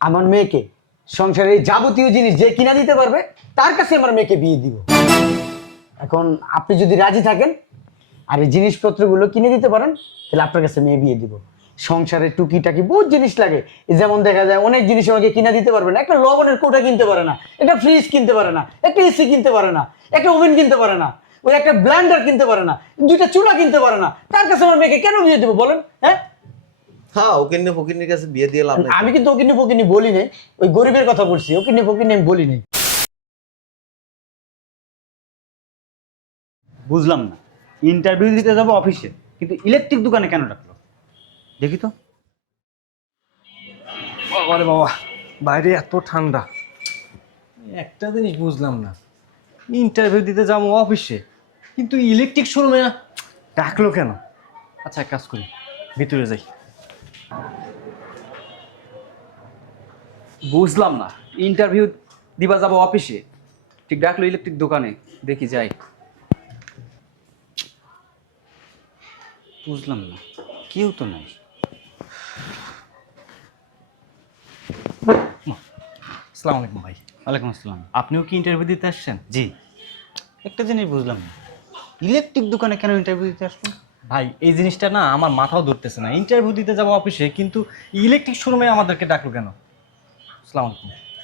আমার মেয়েকে সংসারের এই যাবতীয় জিনিস যে কিনা দিতে পারবে তার কাছে আমার মেয়েকে বিয়ে দিব। এখন আপনি যদি রাজি থাকেন আর এই জিনিসপত্রগুলো কিনে দিতে পারেন তাহলে আপনার কাছে মেয়ে বিয়ে দিব। সংসারের টুকিটাকি বহুত জিনিস লাগে, এই যেমন দেখা যায় অনেক জিনিস আমাকে কিনে দিতে পারবে না। একটা লবণের কোটা কিনতে পারে না, একটা ফ্রিজ কিনতে পারে না, একটা এসি কিনতে পারে না, একটা ওভেন কিনতে পারে না, ওই একটা ব্লেন্ডার কিনতে পারে না, দুইটা চুলা কিনতে পারে না। তার কাছে আমার মেয়েকে কেন বিয়ে দেবো বলেন? হ্যাঁ, হ্যাঁ, ওকিন্নি ফকিন্নির কাছে বিয়ে দিয়ে লাভ নাই। আমি কিন্তু ওকিনি ফকিনি বলি নাই, ওই গরিবের কথা বলছি। ওকিনি ফকিনি আমি বলি নাই। বুঝলাম না, ইন্টারভিউ দিতে যাবো অফিসে, কিন্তু ইলেকট্রিক দোকানে কেন ডাকলো? দেখি তো। আরে বাবা, বাইরে এত ঠান্ডা। একটা জিনিস বুঝলাম না, ইন্টারভিউ দিতে যাবো অফিসে, কিন্তু ইলেকট্রিক শোরুমে ডাকলো কেন? আচ্ছা, এক কাজ করি, ভিতরে যাই। বুঝলাম না, ইন্টারভিউ দিবা যাবো অফিসে, ঠিক ডাকলো ইলেকট্রিক দোকানে, দেখি যাই। বুঝলাম না, কেউ তো নাই। আসসালামু আলাইকুম ভাই। ওয়ালাইকুম আসসালাম। আপনিও কি ইন্টারভিউ দিতে আসছেন? জি, একটা জিনিস বুঝলাম না, ইলেকট্রিক দোকানে কেন ইন্টারভিউ দিতে আসলো? ভাই, এই জিনিসটা না আমার মাথাও ধরতেছে না। ইন্টারভিউ দিতে যাবো অফিসে, কিন্তু ইলেকট্রিক শোরুমে আমাদেরকে ডাকলো কেন? আসসালামু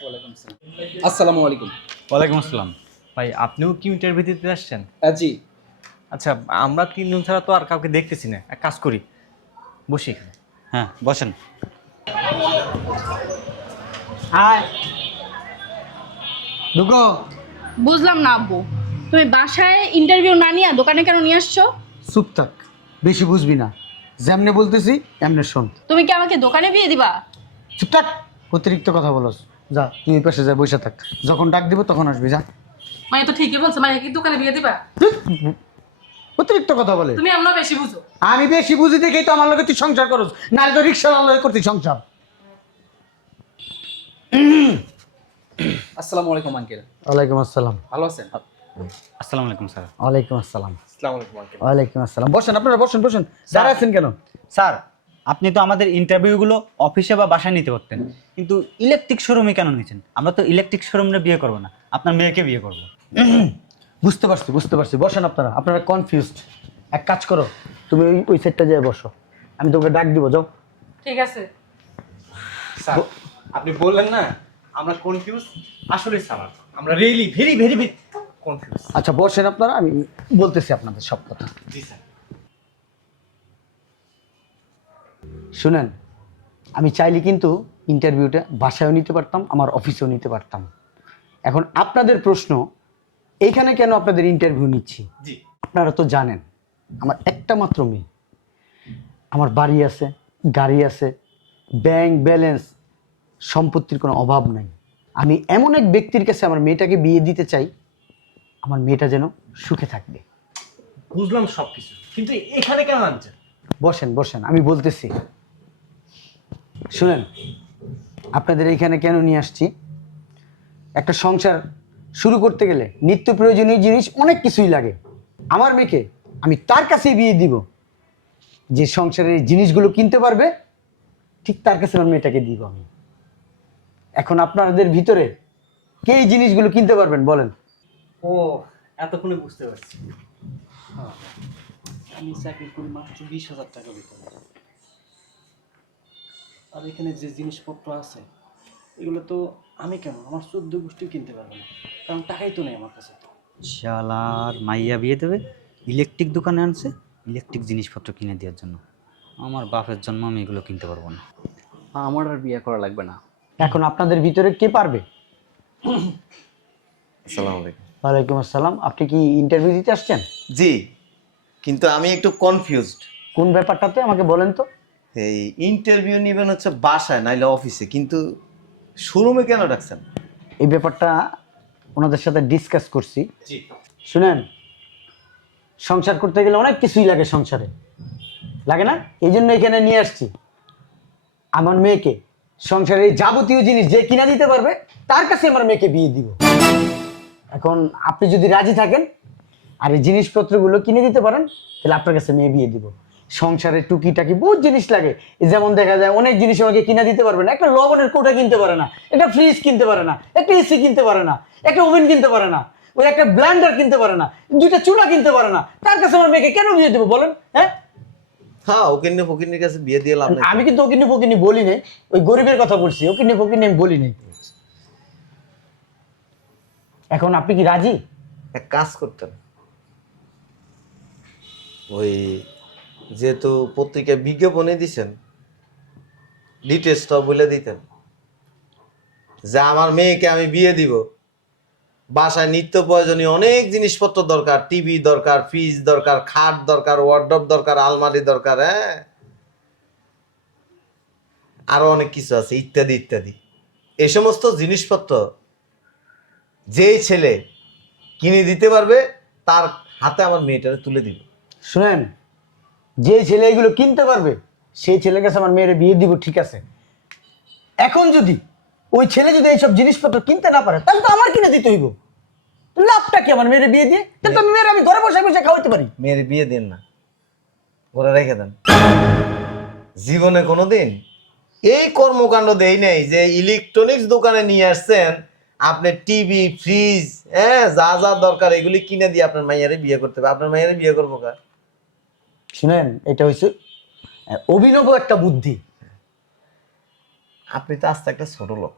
আলাইকুম। আসসালামু আলাইকুম। ওয়ালাইকুম আসসালাম। ভাই, আপনিও কি ইন্টারভিউ দিতে আসছেন? জি। আচ্ছা, আমরা তিনজন ছাড়া তো আর কাউকে দেখতেছি না। এক কাজ করি, বসি এখানে। হ্যাঁ, বসেন। হাই, ঢুকো। বুঝলাম না আব্বু, তুমি বাসায় ইন্টারভিউ না নিয়ে দোকানে কেন নিয়ে আসছো? চুপ থাক, বেশি বুঝবি না। যেমনে বলতেছি এমনে শোন। তুমি কি আমাকে দোকানে বিয়ে দিবা? চুপ থাক, অতিরিক্ত কথা বলস। যা তুই ওই পাশে যা, বসে থাক। যখন ডাক দিব তখন আসবি, যা। মায়া তো ঠিকই বলছে, মায়া কি দোকানে বিয়ে দিবা? অতিরিক্ত কথা বলে। তুমি আমরা বেশি বুঝো। আমি বেশি বুঝি দেখেই তো আমার লগে তুই সংসার করস, নাহলে তো রিক্সা লগে করতি সংসার। আসসালামু আলাইকুম আঙ্কেল। ওয়ালাইকুম আসসালাম। ভালো আছেন? আসসালামু আলাইকুম স্যার। ওয়ালাইকুম আসসালাম। আসসালামু আলাইকুম আঙ্কেল। ওয়ালাইকুম আসসালাম। বসেন, আপনারা বসেন বসেন। দাঁড়া আছেন কেন? স্যার, আপনি তো আমাদের ইন্টারভিউগুলো অফিসে বা বাসায় নিতে পারতেন, কিন্তু ইলেকট্রিক শোরুমে কেন নিয়েছেন? আমরা তো ইলেকট্রিক শোরুমে বিয়ে করবো না, আপনার মেয়েকে বিয়ে করবো। বুঝতে পারছি বুঝতে পারছি। বসেন, আপনারা আপনারা কনফিউজড। এক কাজ করো, তুমি ওই ওই সেটটা যেয়ে বসো, আমি তোকে ডাক দিব, যাও। ঠিক আছে। স্যার, আপনি বললেন না আমরা কনফিউজ, আসলে স্যার আমরা really very very very confuse. আচ্ছা বসেন আপনারা, আমি বলতেছি আপনাদের সব কথা। জি স্যার। শুনেন, আমি চাইলে কিন্তু ইন্টারভিউটা বাসায়ও নিতে পারতাম, আমার অফিসেও নিতে পারতাম। এখন আপনাদের প্রশ্ন, এইখানে কেন আপনাদের ইন্টারভিউ নিচ্ছি? জি। আপনারা তো জানেন আমার একটা মাত্র মেয়ে, আমার বাড়ি আছে, গাড়ি আছে, ব্যাংক ব্যালেন্স, সম্পত্তির কোনো অভাব নাই। আমি এমন এক ব্যক্তির কাছে আমার মেয়েটাকে বিয়ে দিতে চাই, আমার মেয়েটা যেন সুখে থাকবে। বুঝলাম সব কিছু, কিন্তু এখানে কেন আনছেন? বসেন বসেন, আমি বলতেছি। শুনেন, আপনাদের এইখানে কেন নিয়ে আসছি? একটা সংসার শুরু করতে গেলে নিত্য প্রয়োজনীয় জিনিস অনেক কিছুই লাগে। আমার মেয়েকে আমি তার কাছেই বিয়ে দিব যে সংসারের জিনিসগুলো কিনতে পারবে, ঠিক তার কাছে আমার মেয়েটাকে দিব আমি। এখন আপনাদের ভিতরে কে এই জিনিসগুলো কিনতে পারবেন বলেন? ও, এতক্ষণে বুঝতে পারছি। আমি চাকরি করি মাত্র 20,000 টাকা বেতন, আর এখানে যে জিনিসপত্র আছে এগুলো তো আমি কেন, আমার 14 গোষ্ঠী কিনতে পারবো না, কারণ টাকাই তো নেই আমার কাছে। শালার মাইয়া বিয়ে দেবে, ইলেকট্রিক দোকানে আনছে ইলেকট্রিক জিনিসপত্র কিনে দেওয়ার জন্য। আমার বাপের জন্ম আমি এগুলো কিনতে পারবো না। আমার আর বিয়ে করা লাগবে না। এখন আপনাদের ভিতরে কে পারবে? আসসালামু আলাইকুম। ওয়ালাইকুম আসসালাম। আপনি কি ইন্টারভিউ দিতে আসছেন? জি, কিন্তু আমি একটু কনফিউজড। কোন ব্যাপারটাতে আমাকে বলেন তো। এই ইন্টারভিউ নিবেন হচ্ছে বাসায় নাইলে অফিসে, কিন্তু শোরুমে কেন ডাকছেন? এই ব্যাপারটা ওনাদের সাথে ডিসকাস করছি। জি। শুনেন, সংসার করতে গেলে অনেক কিছুই লাগে, সংসারে লাগে না? এই জন্য এখানে নিয়ে আসছি। আমার মেয়েকে সংসারের এই যাবতীয় জিনিস যে কিনা দিতে পারবে তার কাছে আমার মেয়েকে বিয়ে দিব। এখন আপনি যদি রাজি থাকেন আর এই জিনিসপত্রগুলো কিনে দিতে পারেন তাহলে আপনার কাছে মেয়ে বিয়ে দিব। সংসারে টুকিটাকি বহুত জিনিস লাগে। এই যেমন দেখা যায় অনেক জিনিস আমাকে কিনা দিতে পারবে না, একটা লবণের কোটা কিনতে পারে না, একটা ফ্রিজ কিনতে পারে না, একটা এসি কিনতে পারে না, একটা ওভেন কিনতে পারে না, ওই একটা ব্লেন্ডার কিনতে পারে না, দুইটা চুলা কিনতে পারে না। তার কাছে আমার মেয়েকে কেন বিয়ে দেবো বলেন? হ্যাঁ, হ্যাঁ, ওকিন্নি ফকিন্নির কাছে বিয়ে দিয়ে লাভ নেই। আমি কিন্তু ওকিনি ফকিনি বলি নাই, ওই গরিবের কথা বলছি, ওকিনি ফকিনি আমি বলি নাই। এখন আপনি কি রাজি? এক কাজ করতেন, ওই যেহেতু পত্রিকায় বিজ্ঞাপনে দিছেন, ডিটেলসটা বলে দিতেন যে আমার মেয়েকে আমি বিয়ে দিব, বাসায় নিত্য প্রয়োজনীয় অনেক জিনিসপত্র দরকার, টিভি দরকার, ফ্রিজ দরকার, খাট দরকার, ওয়ার্ডরোব দরকার, আলমারি দরকার, হ্যাঁ, আরো অনেক কিছু আছে, ইত্যাদি ইত্যাদি। এই সমস্ত জিনিসপত্র যেই ছেলে কিনে দিতে পারবে তার হাতে আমার মেয়েটারে তুলে দিব। শুনেন, যে ছেলে এগুলো কিনতে পারবে সেই ছেলের কাছে আমার মেয়ের বিয়ে দিব, ঠিক আছে। এখন যদি ওই ছেলে যদি এইসব জিনিসপত্র কিনতে না পারে তাহলে তো আমার কিনে দিতে হইব। তো লাভটা কি আমার মেয়ের বিয়ে দিয়ে? তাহলে তো আমি মেয়ের আমি ঘরে বসে বসে খাওয়াতে পারি। মেয়ের বিয়ে দেন না, ওরা রেখে দেন। জীবনে কোনোদিন এই কর্মকাণ্ড দেই নাই যে ইলেকট্রনিক্স দোকানে নিয়ে আসছেন, আপনি টিভি, ফ্রিজ, হ্যাঁ, যা যা দরকার এগুলি কিনে দিয়ে আপনার মাইয়ারে বিয়ে করতে হবে। আপনার মাইয়ারে বিয়ে করবো কার? শুনেন, এটা হচ্ছে অভিনব একটা বুদ্ধি। আপনি তো আস্তে একটা ছোট লোক।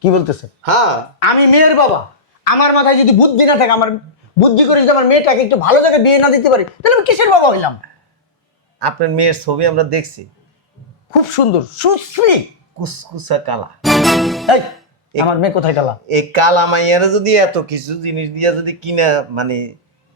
কি বলতেছে? হ্যাঁ, আমি মেয়ের বাবা, আমার মাথায় যদি বুদ্ধি না থাকে, আমার বুদ্ধি করে যদি আমার মেয়েটাকে একটু ভালো জায়গায় বিয়ে না দিতে পারি তাহলে আমি কিসের বাবা হইলাম? আপনার মেয়ের ছবি আমরা দেখছি, খুব সুন্দর, সুশ্রী, কুসকুসা কালা। এই, আমার মেয়ে কোথায় গেল? এই কালা মাইয়ারে যদি এত কিছু জিনিস দিয়ে যদি কিনা, মানে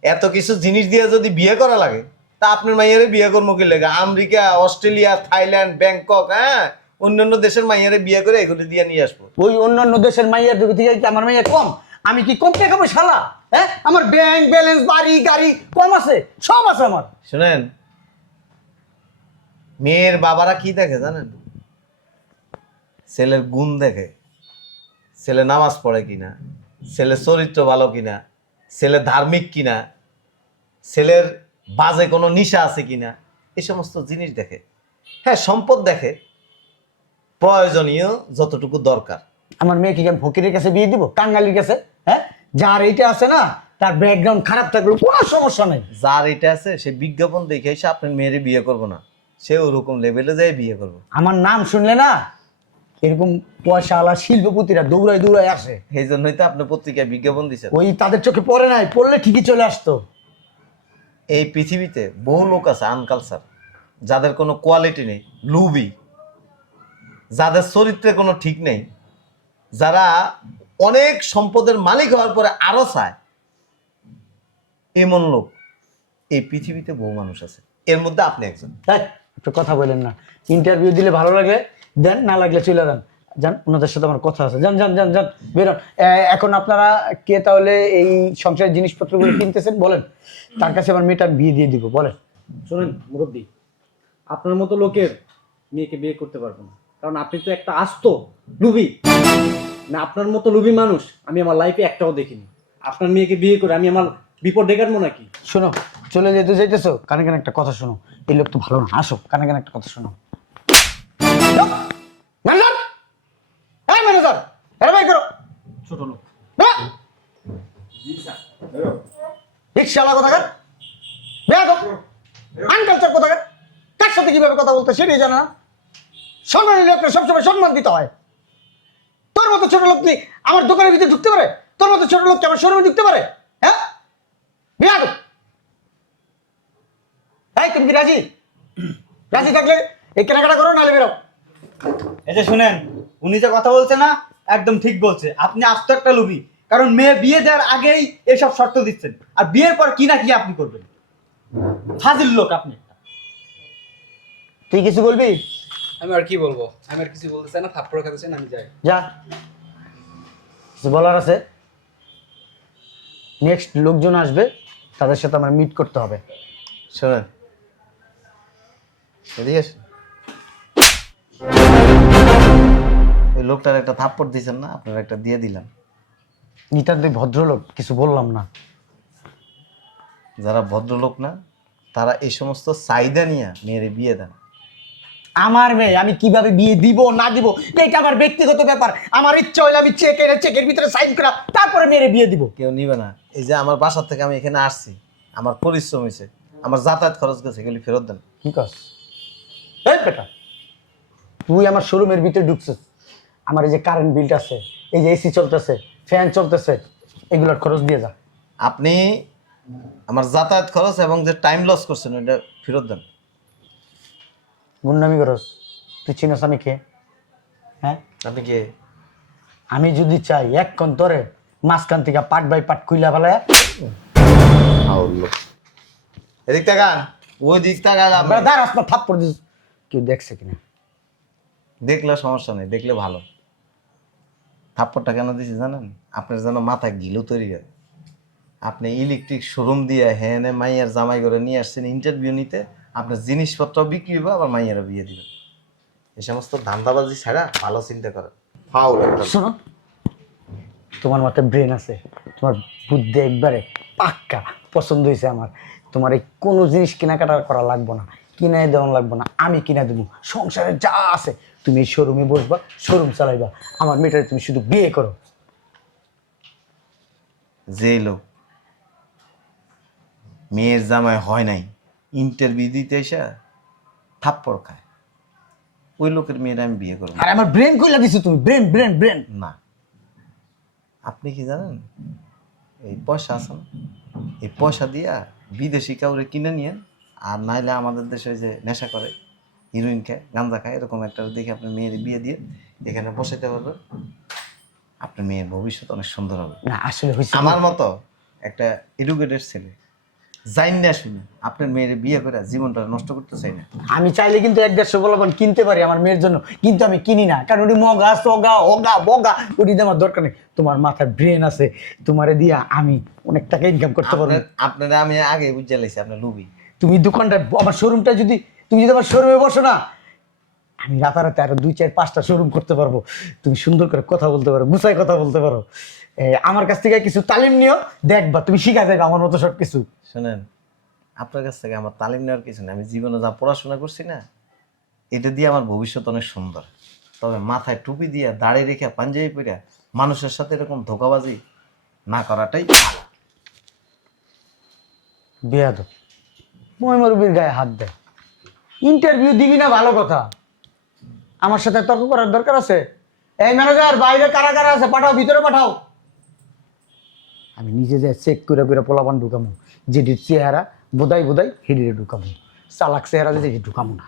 এত কিছু জিনিস দিয়ে যদি বিয়ে করা লাগে, তা আপনার মাইয়ারে বিয়ে করবো কি লাগে? আমেরিকা, অস্ট্রেলিয়া, থাইল্যান্ড, ব্যাংকক, হ্যাঁ, অন্যান্য দেশের মাইয়ারে বিয়ে করে এগুলি দিয়ে নিয়ে আসবো। ওই অন্যান্য দেশের মাইয়ার দিকে থেকে কি আমার মাইয়া কম? আমি কি কম টাকা খাবো শালা? হ্যাঁ, আমার ব্যাংক ব্যালেন্স, বাড়ি গাড়ি কম আছে, সব আছে আমার। শুনেন, মেয়ের বাবারা কি দেখে জানেন? ছেলের গুণ দেখে, ছেলে নামাজ পড়ে কিনা, ছেলের চরিত্র ভালো কিনা, ছেলে ধার্মিক কিনা, ছেলের বাজে কোনো নিশা আছে কিনা, এই সমস্ত জিনিস দেখে। হ্যাঁ, সম্পদ দেখে, প্রয়োজনীয় যতটুকু দরকার। আমার মেয়েকে কি আমি ফকিরের কাছে বিয়ে দিব, কাঙ্গালির কাছে? হ্যাঁ, যার এইটা আছে না, তার ব্যাকগ্রাউন্ড খারাপ থাকলে কোনো সমস্যা নেই। যার এটা আছে সে বিজ্ঞাপন দেখে এসে আপনার মেয়েরে বিয়ে করবো না, সে ওরকম লেভেলে যায় বিয়ে করবো। আমার নাম শুনলে না এরকম পয়সাওয়ালা শিল্পপতিরা দৌড়ায় দৌড়ায় আসে। এই জন্যই তো আপনি পত্রিকায় বিজ্ঞাপন দিচ্ছেন। ওই তাদের চোখে পড়ে নাই, পড়লে ঠিকই চলে আসতো। এই পৃথিবীতে বহু লোক আছে আনকালচার, যাদের কোনো কোয়ালিটি নেই, লুবি, যাদের চরিত্রে কোনো ঠিক নেই, যারা অনেক সম্পদের মালিক হওয়ার পরে আরো চায়, এমন লোক এই পৃথিবীতে বহু মানুষ আছে, এর মধ্যে আপনি একজন। তাই একটু কথা বলেন না, ইন্টারভিউ দিলে ভালো লাগলে দেন, না লাগলে চলে যান। যান, ওনাদের সাথে আমার কথা আছে, যান যান যান যান, বেরোন। এখন আপনারা কে তাহলে এই সংসারের জিনিসপত্রগুলো কিনতেছেন বলেন, তার কাছে আমার মেয়েটা বিয়ে দিয়ে দিব, বলেন। শোনেন মুরব্বী, আপনার মতো লোকের মেয়েকে বিয়ে করতে পারবো না, কারণ আপনি তো একটা আস্ত লুবি। না, আপনার মতো লুবি মানুষ আমি আমার লাইফে একটাও দেখিনি। আপনার মেয়েকে বিয়ে করে আমি আমার বিপদ ডেকে আনবো নাকি? শোনো, চলে যেতে চাইতেছো, কানে কানে একটা কথা শোনো। এই লোক তো ভালো না, আসো কানে কানে একটা কথা শোনো। ম্যানেজার, এই ম্যানেজার, এরা ভাই করো। ছোট লোক। রিক্সাওয়ালা কোথাকার, বেয়াদব, আনকালচার কোথাকার, কার সাথে কিভাবে কথা বলতে সেটাই জানা না। সম্মানের লোককে সবসময় সম্মান দিতে হয়। তোর মতো ছোট লোক কি আমার দোকানের ভিতরে ঢুকতে পারে? তোর মতো ছোট লোক কি আমার শোরুমে ঢুকতে পারে? হ্যাঁ, বেয়াদব। এই তুমি কি রাজি? রাজি থাকলে এই কেনাকাটা করো, নাহলে বেরো। এই যে শুনেন, উনি যে কথা বলছে না, একদম ঠিক বলছে। আপনি আস্ত একটা লোভী, কারণ মেয়ে বিয়ে দেওয়ার আগেই এসব শর্ত দিচ্ছেন, আর বিয়ের পর কি না কি আপনি করবেন। ফাজিল লোক আপনি। তুই কিছু বলবি? আমি আর কি বলবো, আমি আর কিছু বলতে চাই না, থাপ্পড় খেতে চাই না, আমি যাই। যা, কিছু বলার আছে? নেক্সট লোকজন আসবে, তাদের সাথে আমার মিট করতে হবে। শোনেন, এদিকে আসেন। ওই লোকটার একটা থাপ্পড় দিয়েছেন না, আপনার একটা দিয়ে দিলাম। নিতান্তই ভদ্রলোক, কিছু বললাম না। যারা ভদ্রলোক না, তারা এই সমস্ত চাহিদা নিয়ে মেয়েরে বিয়ে দেন। আমার মেয়ে আমি কিভাবে বিয়ে দিব না দিব এটা আমার ব্যক্তিগত ব্যাপার। আমার ইচ্ছা হলে আমি চেকের ভিতরে সাইন করা তারপরে মেয়েরে বিয়ে দিব। কেউ নিবে না। এই যে আমার বাসা থেকে আমি এখানে আসছি, আমার পরিশ্রম হয়েছে, আমার যাতায়াত খরচ গেছে, এগুলি ফেরত দেন। কি কস এই বেটা, তুই আমার শোরুমের ভিতরে ঢুকছিস, আমার এই যে কারেন্ট বিলটা আছে, এই যে এসি চলতেছে, ফ্যান চলতেছে, এগুলোর খরচ দিয়ে যা। আপনি আমার যাতায়াত খরচ এবং যে টাইম লস করছেন ওইটা ফেরত দেন। গুন্ডামি করস, তুই চিনস আমি কে? হ্যাঁ, আপনি কি আমি যদি চাই এক্ষণ তোরে মাঝখান থেকে পাট বাই পাট খুইলা ফেলায় এদিক তাকান, ওই দিক তাকান। দাঁড়াস না, থাপ্পড় দিস। কেউ দেখছে কিনা? দেখলে সমস্যা নেই, দেখলে ভালো। থাপ্পড়টা কেন দিছি জানেন? আপনার যেন মাথায় ঘিলু তৈরি হয়। আপনি ইলেকট্রিক শোরুম দিয়ে হ্যাঁ মাইয়ার জামাই করে নিয়ে আসছেন ইন্টারভিউ নিতে, আপনার জিনিসপত্র বিক্রি হবে, আবার মাইয়ারা বিয়ে দিবেন। এই সমস্ত ধান্দাবাজি ছাড়া ভালো চিন্তা করেন। ফাউল একটা। শোনো, তোমার মাথায় ব্রেন আছে, তোমার বুদ্ধি একবারে পাক্কা পছন্দ হয়েছে আমার। তোমার এই কোনো জিনিস কেনাকাটা করা লাগবে না, কিনাই দেওয়া লাগবে না, আমি কিনা দেবো। সংসারে যা আছে তুমি এই শোরুমে বসবা, শোরুম চালাইবা, আমার মেয়েটারে তুমি শুধু বিয়ে করো। যে লোক মেয়ের জামাই হয় নাই, ইন্টারভিউ দিতে এসে থাপ্পড় খায়, ওই লোকের মেয়েরা আমি বিয়ে করবো আর আমার ব্রেন কইলা দিছো তুমি, ব্রেন ব্রেন ব্রেন। না। আপনি কি জানেন, এই পয়সা আছে না, এই পয়সা দিয়া বিদেশি কাউরে কিনে নিয়ে, আর নাইলে আমাদের দেশে যে নেশা করে, হিরোইন খায়, গাঁজা খায়, এরকম একটা দেখে আপনার মেয়ের বিয়ে দিয়ে এখানে বসাইতে পারবেন। আপনার মেয়ের ভবিষ্যৎ অনেক সুন্দর হবে। না আসলে হয়েছে আমার মতো একটা এডুকেটেড ছেলে জাইন না শুনে আপনার মেয়ের বিয়ে করে জীবনটা নষ্ট করতে চাই না। আমি চাইলে কিন্তু 1-150 বলবান কিনতে পারি আমার মেয়ের জন্য, কিন্তু আমি কিনি না, কারণ ওটি মগা সগা ওগা বগা ওটি আমার দরকার নেই। তোমার মাথায় ব্রেন আছে, তোমারে দিয়া আমি অনেক টাকা ইনকাম করতে পারবো। আপনারা আমি আগে বুঝে লাইছি আপনার লুবি। তুমি দোকানটা আমার শোরুমটা যদি তুমি যদি আমার শোরুমে বসো না, আমি রাতারাতি আরো 2-4-5টা শোরুম করতে পারবো। তুমি সুন্দর করে কথা বলতে পারো, গুছাই কথা বলতে পারো। আমার কাছ থেকে কিছু তালিম নিও, দেখবা তুমি শিখা যাবে আমার মতো সব কিছু। শোনেন, আপনার কাছ থেকে আমার তালিম নেওয়ার কিছু না, আমি জীবনে যা পড়াশোনা করছি না, এটা দিয়ে আমার ভবিষ্যৎ অনেক সুন্দর। তবে মাথায় টুপি দিয়ে দাড়ি রেখে পাঞ্জাবি পরে মানুষের সাথে এরকম ধোকাবাজি না করাটাই ভালো। বেয়াদব ময়মরবির গায়ে হাত দেয়। ইন্টারভিউ দিবি না ভালো কথা, আমার সাথে তর্ক করার দরকার আছে? এই ম্যানেজার, বাইরে কারা কারা আছে পাঠাও, ভিতরে পাঠাও। আমি নিজে যাই চেক করে করে পোলাপান ঢুকামো, যেটির চেহারা বোধাই হেডিরে ঢুকামো, চালাক চেহারা যেটি ঢুকামো না।